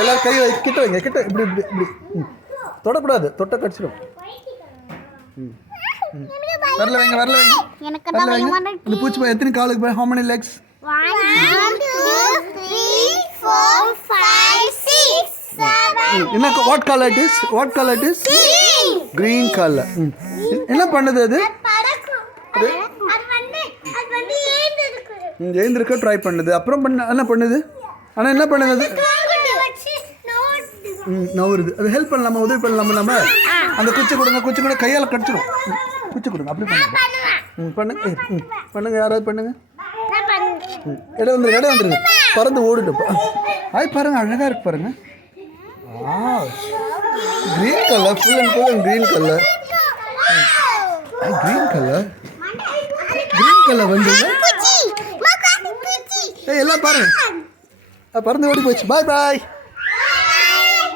எல்லாரும் கை கிட்ட வைங்க கிட்ட இப்படி இப்படி இப்படி தொடக்கூடாது, தொட்ட கடிச்சிடும். வரல வைங்க வரல வைங்க வரல வைங்க. இந்த பூச்சி எத்தனை காலுக்கு போய் how many legs? 1 2 3 4 5 6 7. என்ன what color it is? What color it is? Green color. என்ன பண்ணுது அது? அது வந்து ஏந்திருக்க ட்ரை பண்ணுது. அப்புறம் என்ன பண்ணுது? ஆனால் என்ன பண்ணுது அது? நவருது. அது ஹெல்ப் பண்ணலாமா, உதவி பண்ணலாமா? நம்ம அந்த குச்சி கொடுங்க, குச்சி கூட கையால் கடிச்சிடும். குச்சி கொடுங்க, அப்படி பண்ணுங்க. பண்ணுங்க பண்ணுங்க, யாராவது பண்ணுங்க. இடம் வந்துருங்க, இடம் வந்துருங்க. பறந்து ஓடிட்டு பாருங்க, அழகாக இருக்கு பாருங்க. Green colour, full and full green colour. Green colour, green colour வந்து எல்லாம் பாருங்க, பறந்து ஓடி போச்சு. பாய் பாய்.